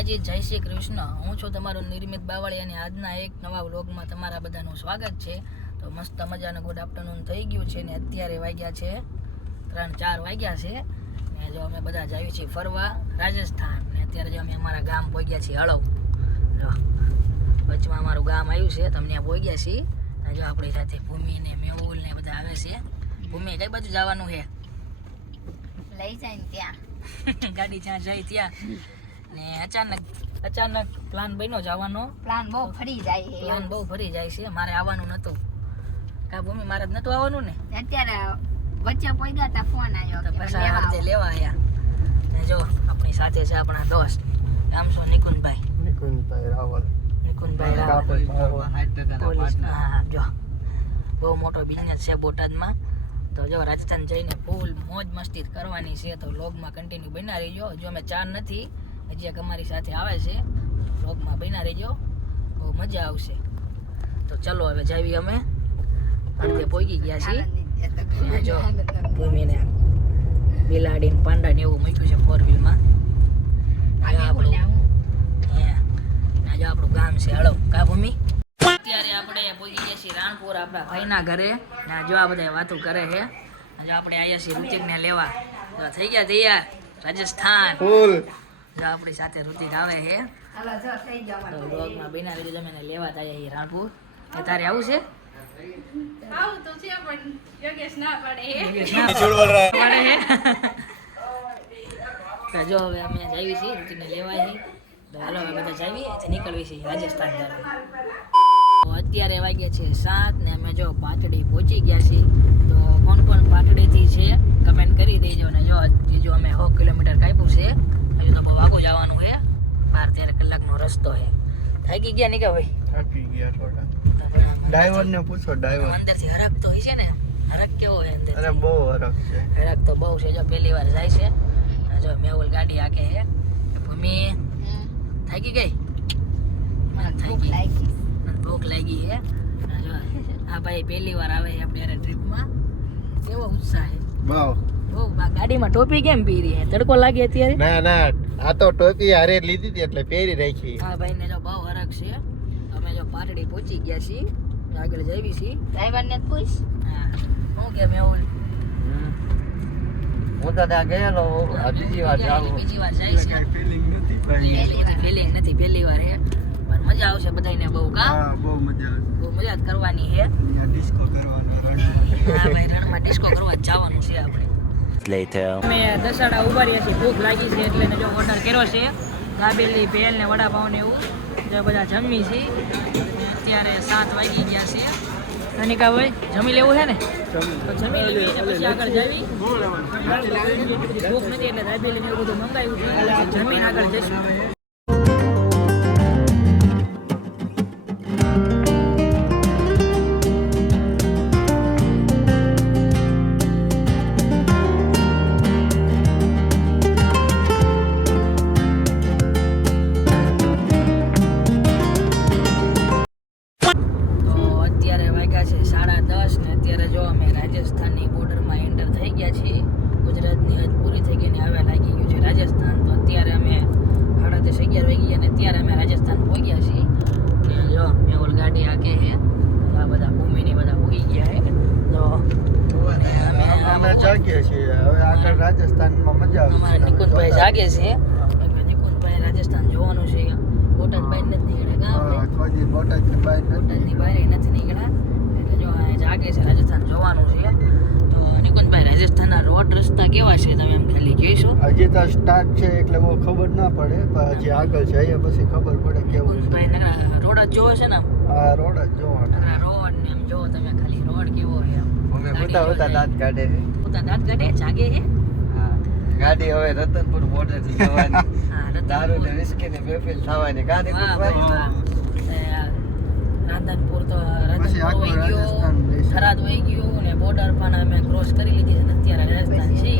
માતાજી, જય શ્રી કૃષ્ણ. હું છું તમારો નિર્મિત બાવળી અને આજના એક નવા વ્લોગમાં તમારા બધાનું સ્વાગત છે. તો મસ્ત મજાનું ગુડ આફ્ટરનૂન થઈ ગયું છે ને અત્યારે વાગ્યા છે 3-4 વાગ્યા છે ને જો અમે બધા જઈએ છીએ ફરવા રાજસ્થાન ને અત્યારે જો અમે અમારા ગામ પહોંચ્યા છીએ હળવ. જો વચમાં અમારું ગામ આવ્યું છે, તમને ત્યાં પહોંચ્યા છીએ ને જો આપણી સાથે ભૂમિ ને મેહુલ ને બધા આવે છે. ભૂમિ કઈ બાજુ જવાનું છે? લઈ જાય ને ત્યાં ગાડી જ્યાં જાય ત્યાં ને અચાનક પ્લાન બન્યો જવાનો. પ્લાન બહુ ફરી જાય છે. મારે આવવાનું નતું. કા ભૂમિ મારે જ નતું આવવાનું ને. અત્યારે વચ્ચે પહોંચ્યા તા ફોન આવ્યો તો પછી આ લેવા આયા ને જો આપણી સાથે છે આપણા દોસ્ત નામ શું? નિકુંજભાઈ રાવલ. હા, જો બહુ મોટો બિઝનેસ છે બોટાદમાં. તો જો રાજસ્થાન જઈને ફૂલ મોજ મસ્તી કરવાની છે. તો વ્લોગમાં કન્ટિન્યુ બના રહીજો. જો અમે 4 નથી, હજી એક અમારી સાથે આવે છે. વ્લોગમાં બના રહીજો, બહુ મજા આવશે. તો ચલો હવે જાવી અમે અડધે પહોંચી ગયા છીએ. જો ભૂમિને બિલાડી ને પાંડા ને એવું મૂક્યું છે 4 વ્હીલમાં. જો આપણું ગામ છે હળવ. કા ભૂમિ? અત્યારે આપણે પહોંચી ગયા છીએ રાણપુર આપણા ભાઈના ઘરે. જો આ બધા વાતો કરે છે. જો આપણે આવ્યા છીએ ઋતિકને લેવા. જો થઈ ગયા તૈયાર રાજસ્થાન. જો આપણી સાથે ઋતિક આવે છે. બ્લોગમાં બિના લીધે તમે એને લેવા આવ્યા છીએ રાણપુર. તારે આવું છે? જો હવે અમે જઈએ છીએ ઋતિકને લેવા છીએ. તો હાલો હવે બધા જાવી નીકળવી છે રાજસ્થાન તરફ. અત્યારે વાગ્યા છે 7 ને અમે જો પાટડી પહોંચી ગયા છીએ. તો કોણ પાટડીથી છે કમેન્ટ કરી દેજો. ને જો બીજું અમે 100 કિલોમીટર કાપ્યું છે. હજુ તો બહુ આગું જવાનું છે. 12-13 કલાકનો રસ્તો છે. થાકી ગયા નહીં કે ભાઈ? થાકી ગયા થોડા. ડ્રાઈવરને પૂછો. ડ્રાઈવર અંદરથી હરક તો હોય છે ને? હરક કેવો હોય અંદર? અરે બહુ હરક છે. હરક તો બહુ છે. જો પહેલી વાર જાય છે. જો મેહુલ ગાડી હાકે છે. ભૂમિ થાકી ગઈ? ભૂખ લાગી છે. આ ભાઈ પહેલી વાર આવે છે આપણે ટ્રીપમાં. કેવો ઉત્સાહ છે! બહુ ગાડીમાં ટોપી કેમ પહેરી છે? તડકો લાગે અત્યારે? ના આ તો ટોપી હારે લીધી હતી એટલે પહેરી રાખી. હા ભાઈ ને જો બહુ હરખ છે. અમે જો પાટડી પહોંચી ગયા છીએ. આગળ જઈએ છીએ. ડ્રાઈવરને પૂછ. હા, શું કે મેહુલ? હું તો ત્યાં ગયેલો. બીજી વાર જાય છે. ફિલિંગ નથી, પહેલી વાર છે. પણ મજા આવશે બધાને બહુ. કામ બહુ મજા આવે. બહુ મજા જ કરવાની છે. ડિસ્કો કરવાનો. હા ભાઈ, રણમાં ડિસ્કો કરવા જવાનું છે આપણે. અમે દસાડા ઉભા રહ્યા છીએ. ભૂખ લાગી છે એટલે જો ઓર્ડર કર્યો છે દાબેલી, ભેલ ને વડાપાવ ને એવું. જે બધા જમી છે. અત્યારે 7 વાગી ગયા છે. કનિકા ભાઈ જમી લેવું છે ને? તો જમી લેવી ને પછી આગળ જાવી. ભૂખ નથી એટલે દાબેલી ને એવું બધું મંગાવ્યું છે. જમીન આગળ જઈશું. રાજસ્થાનની બોર્ડરમાં એન્ટર થઈ ગયા છીએ. ગુજરાતની હદ પૂરી થઈ ગઈ ને હવે લાગી ગયું છે રાજસ્થાન. તો અત્યારે અમે 11:30 વાગી અને અત્યારે અમે રાજસ્થાન પહોંચ્યા છીએ. ને જો મેહુલ ગાડી હાકે છે. આ બધા ભૂમિની બધા ઉઈ ગયા છે. તો અમે જાગીએ છીએ. હવે આગળ રાજસ્થાનમાં મજા આવશે. અમારા નિકુંજભાઈ જાગે છે. નિકુંજભાઈ રાજસ્થાન જોવાનું છે. બોટાદ બહાર નથી નીકળ્યા. બોટાદની બહાર નથી નીકળ્યા. જાગે છે રાજસ્થાન જોવાનું છે. તો નિકુંજભાઈ રાજસ્થાનના રોડ રસ્તા કેવા છે તમે એમ ખાલી જોઈશો? હજી તો સ્ટાર્ટ છે એટલે બહુ ખબર ના પડે, પણ હજી આગળ જઈએ પછી ખબર પડે કેવું છે. નિકુંજભાઈ રોડ જ જોવો છે ને? હા, રોડ જ જોવાનો. રોડ ને એમ જોવો તમે ખાલી રોડ કેવો છે એમ. અમે ઉતા દાંત કાઢે છે. જાગે છે. હા, ગાડી હવે રતનપુર બોર્ડર થી જવાની. હા, દારૂ ને વિસ્કી ને બેફીલ થવાની. ગાડી રાધનપુર તો વહી ગયો, થરાદ વહી ગયું ને બોર્ડર પણ અમે ક્રોસ કરી લીધી છે. અત્યારે રાજસ્થાન છે.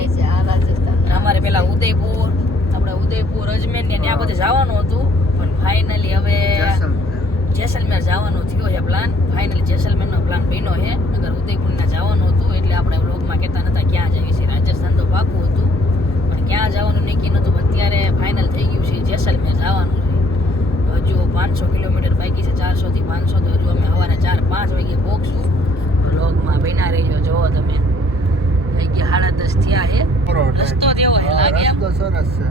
અમારે પેલા ઉદયપુર અજમેર ને ત્યાં બધે જવાનું હતું પણ ફાઇનલી હવે જેસલમેર જવાનું થયો છે પ્લાન. ફાઇનલી જેસલમેરનો પ્લાન બન્યો છે. નગર ઉદયપુરના જવાનું હતું એટલે આપણે વ્લોગમાં કહેતા નતા ક્યાં જઈએ છીએ. રાજસ્થાન તો પાકું હતું પણ ક્યાં જવાનું નક્કી નહોતું અત્યારે ફાઇનલ થઈ ગયું છે જેસલમેર જવાનું છે હજુ 500 કિલોમીટર બાકી છે 400 થી 500 તો હજુ અમે સવારે 4-5 વાગે પહોંચશું વ્લોગમાં બન્યા રહીજો જોવો તમે થઈ ગયા 10:30 થયા છે રસ્તો તેવો છે લાગે એમ રસ્તો સરસ છે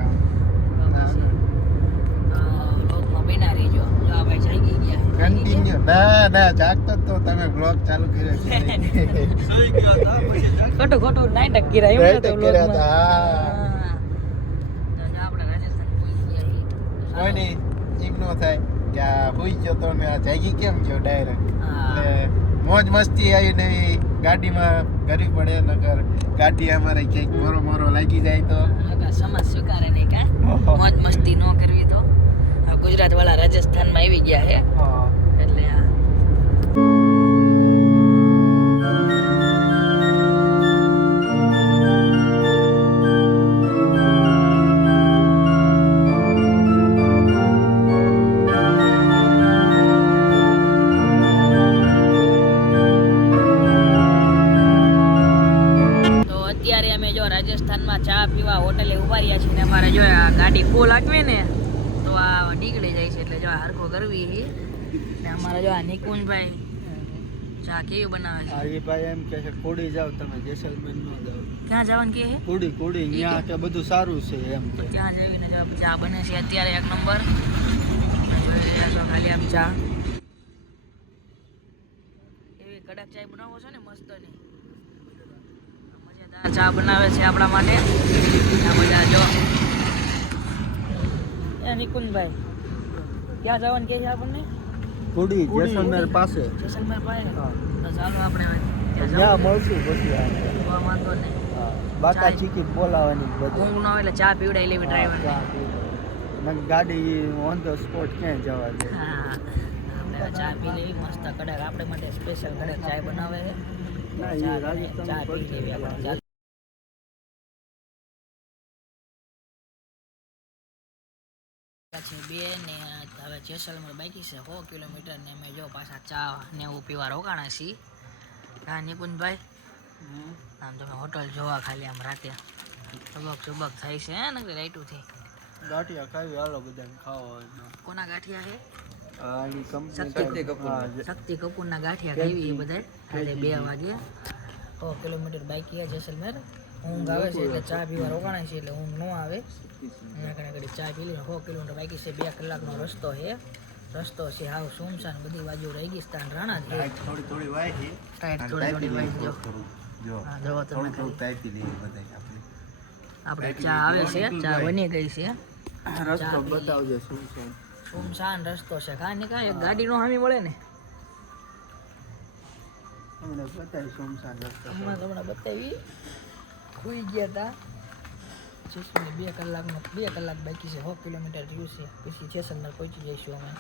વ્લોગમાં બન્યા રહીજો જો આ ભાઈ જાગી ગયા કન્ટિન્યુ ના જાગતો તો તમે બ્લોગ ચાલુ કર્યો છે સોઈ ગયો હતા પછી ખોટું નાટક કર્યા એવું નહોતું કર્યા વ્લોગમાં. હતા તો આપણે રાજસ્થાન પહોંચી ગયા છીએ. કોઈ નહીં એમ ન થાય કે આ હોઈ ગયો તો ને આ જાગી કેમ ગયો ડાયરેક્ટ હા. એટલે મોજ મસ્તી આવી નવી ગાડીમાં કરવી પડે નકર ગાડી અમારે ક્યાંક મોરો લાગી જાય તો નકર સમાજ સ્વીકારે નહીં કાં? મોજ મસ્તી ન કરવી તો આ ગુજરાત વાળા રાજસ્થાનમાં આવી ગયા છે એટલે આ તો અત્યારે અમે જો રાજસ્થાનમાં ચા પીવા હોટલે ઉભા રહ્યા છીએ ને અમારે જો આ ગાડી ફૂલ હાંકવે ને તો આ નીકળી જાય છે એટલે જો આ હરખો કરવી છે ને અમારે જો આ નિકુંજભાઈ ચા કેવી બનાવે છે આ એ ભાઈ એમ કે છે કોડી જાવ તમે જેસલમેર નો જાવ ક્યાં જવાનું કે છે કોડી ત્યાં કે બધું સારું છે એમ કે ત્યાં જઈને જો ચા બને છે અત્યારે એક નંબર જોઈ રહ્યા છો ખાલી આમ ચા એવી કડક ચાય બનાવો છો ને મસ્ત ની મજેદાર ચા બનાવે છે આપણા માટે આ બધા જો એ નિકુંજભાઈ ક્યાં જવાનું કે છે આપણને કોડી જેસલમેર પાસે જેસલમેર પાસે ને હા. તો ચાલો આપણે ત્યાં ત્યાં જાવ મળશું પછી આ વાંધો નહીં બાકા ચાય. ચીકી બોલાવાની બધું ઊંઘ ન હોય એટલે ચા પીવડાવી લેવી ડ્રાઈવર મને ગાડી ઓન ધ સ્પોટ ક્યાંય જવા દે હા આપણે ચા પી લેવી મસ્ત કડક આપણે માટે સ્પેશિયલ કડક ચાય બનાવે છે ના, એ ચા રાજસ્થાન પી લેવી આપણે ચાલ. પછી બે ને હવે જેસલમેર બાકી છે 100 કિલોમીટર ને અમે જો પાછા ચા ને એવું પીવા રોકાણા છીએ હા નિકુંજભાઈ આમ તમે હોટલ જોવા ખાલી આમ રાતે ચબક થાય છે હે ને રાઈટું થી ગાંઠિયા ખાવી હાલો બધાને ખાવા હોય તો. કોના ગાંઠિયા છે આ એની કંપની શક્તિ હા, શક્તિ કપૂરના ગાંઠિયા ખાવી એ બધા આજે 2 વાગે 100 કિલોમીટર બાકી છે જેસલમેર ઊંઘ આવે છે એટલે ચા પીવા રોકાણા છે એટલે ઊંઘ ન આવે અહીંયા ઘડી ચા પી લઈને 100 કિલોમીટર બાકી છે 2 કલાકનો રસ્તો છે હાવ સુમસાન બધી બાજુ રેગિસ્તાન રાણા છે થોડી વાહી ટાઈટ થોડી વાઈ જો હા જો તમે ખાલી. તાપી લઈએ બધા આપણે ચા આવે છે ચા બની ગઈ છે રસ્તો બતાવજો શું છે સુમસાન રસ્તો છે કાંઈ નહીં કાંઈ એક ગાડીનો હામી મળે ને અમને બતાવી સોમસાન રસ્તો હમણાં બતાવી ખુઈ ગયા હતા જેસલમેર 2 કલાક બાકી છે 100 કિલોમીટર રહ્યું છે પછી જેસલમેર પહોંચી જઈશું અમે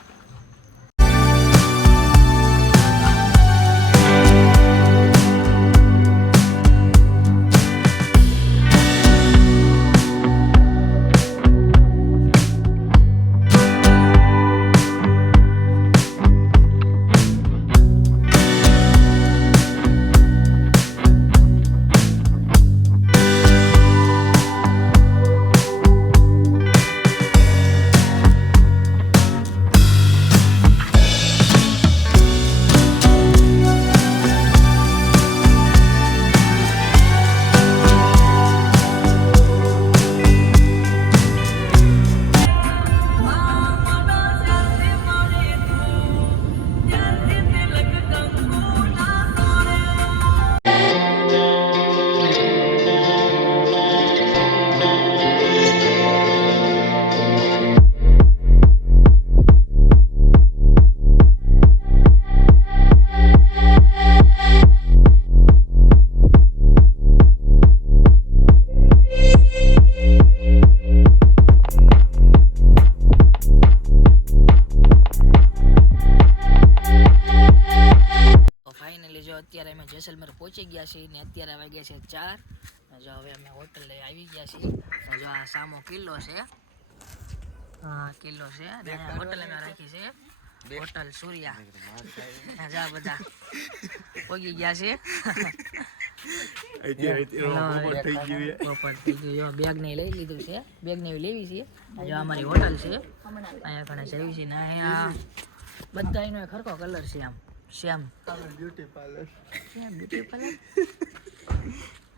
અત્યારે અમે જેસલમેર પહોંચી ગયા છીએ ને અત્યારે વાગ્યા છે 4 જો હવે અમે હોટલે આવી ગયા છીએ જો આ સામો કિલ્લો છે હા કિલ્લો છે અને હોટલ અમે રાખી છે હોટલ સૂર્યા જા બધા પહોંચી ગયા છે બપોર થઈ ગયું બેગ ને લઈ લીધું છે બેગ ને લેવી છે જો અમારી હોટલ છે અહીંયા ઘણા જવી છે ને અહીંયા બધા એનો ખરખો કલર છે આમ શ્યામ બ્યુટી પાર્લર શ્યામ બ્યુટી પાર્લર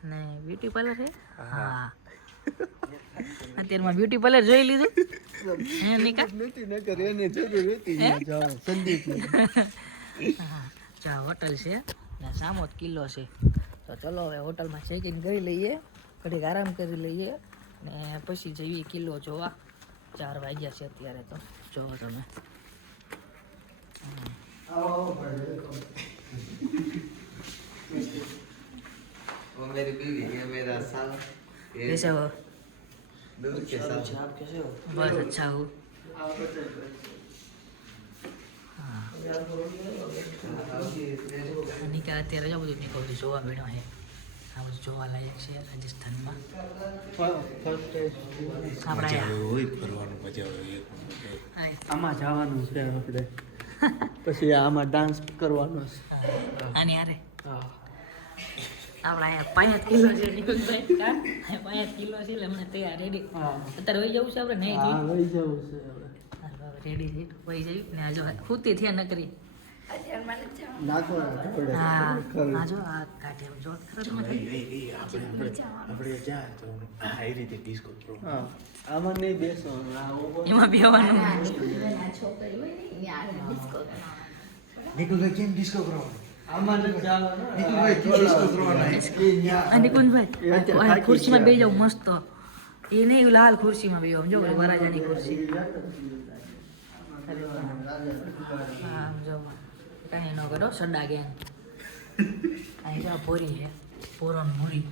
ને બ્યુટી પાર્લર છે હા અત્યારમાં બ્યુટી પાર્લર જોઈ લીધું હે નિકા નથી ન કરે એને જરૂર હતી જાઓ સંદીપ હા ચા હોટલ છે ને સામો જ કિલ્લો છે તો ચલો હવે હોટલમાં ચેક ઇન કરી લઈએ ઘડીક આરામ કરી લઈએ ને પછી જઈએ કિલ્લો જોવા 4 વાગ્યા છે અત્યારે તો જોવો તમે वो मेरी बीवी है मेरा साल कैसे हो दूध के साथ आप कैसे हो बस अच्छा हूँ નિકા અત્યારે જો બધું નીકળતું જોવા મળ્યો છે આ બધું જોવા લાયક છે રાજસ્થાનમાં આપણે હોય ફરવાનું મજા આવે આમાં જવાનું છે આપણે પછી આમાં ડાન્સ કરવાનો છે આની હારે આપણા અહીંયા 5 કિલો છે નિકુંજભાઈ કા 5 કિલો છે એટલે હમણાં તૈયાર રેડી અત્યારે વહી જવું છે આપણે નહીં હા લઈ જવું છે રેડી થઈ વહી જઈ ને આ જો ખૂતી થયા નકરી નાખવાના આપણે હા આ જો આ કાઢે જો ખરો તમે આપણે જાય તો આ એ રીતે ડિસ્કો કરો હા આમાં નહીં બેસવાનું આ ઉપર એમાં બેવાનું નિકુલભાઈ કેમ ડિસ્કો કરવાનો આમાં નથી જવાનું નિકુલભાઈ કેમ ડિસ્કો કરવાનો આ નિકુંજભાઈ ખુરશીમાં બેસી જાવ મસ્ત એ નહીં લાલ ખુરશીમાં બેસો સમજો પેલી વરાજાની ખુરશી હા સમજો કઈ ન કરો સડા ગેંગ અહીં જો પોરી છે પોરણ મોરી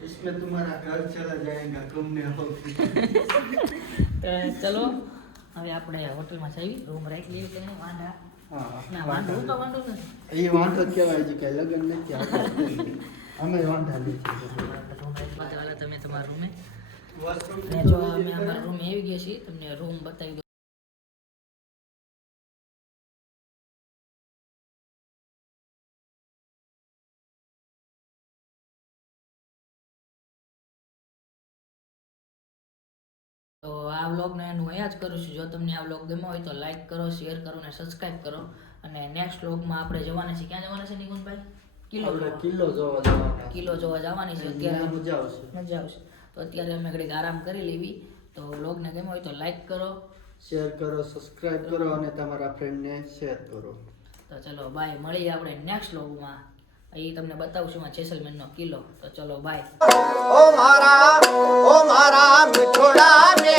इसमें तुम्हारा घर चला जाएगा तुमने हो ચલો હવે આપણે હોટલમાં જઈએ રૂમ રાખી લઈએ કે નહીં વાંધા ના વાંધો હું તો વાંધો નથી એ વાંધો કહેવાય છે કે લગ્ન નથી આવતા અમે વાંધા નથી રૂમ રાખવા વાળા તમે તમારા રૂમે ને જો અમે અમારા રૂમે આવી ગયા છીએ તમને રૂમ બતાવી દઉં તો આ વ્લોગને હું અહીંયા જ કરું છું જો તમને આ વ્લોગ ગમ્યો હોય તો લાઈક કરો શેર કરો અને સબસ્ક્રાઇબ કરો અને નેક્સ્ટ વ્લોગમાં આપણે જવાના છે ક્યાં જવાના છે નિકુંજભાઈ કિલ્લો જોવા જવાના કિલ્લો જોવા જવાની છે ત્યાં અત્યારે મજા આવશે મજા આવશે તો અત્યારે અમે ઘડીક આરામ કરી લેવી તો વ્લોગને ગમ્યો હોય તો લાઈક કરો શેર કરો સબસ્ક્રાઇબ કરો અને તમારા ફ્રેન્ડને શેર કરો તો ચલો બાય મળીએ આપણે નેક્સ્ટ વ્લોગમાં અહીં તમને બતાવશું આ જેસલમેરનો કિલ્લો તો ચલો બાય ओ मारा मिठोड़ा में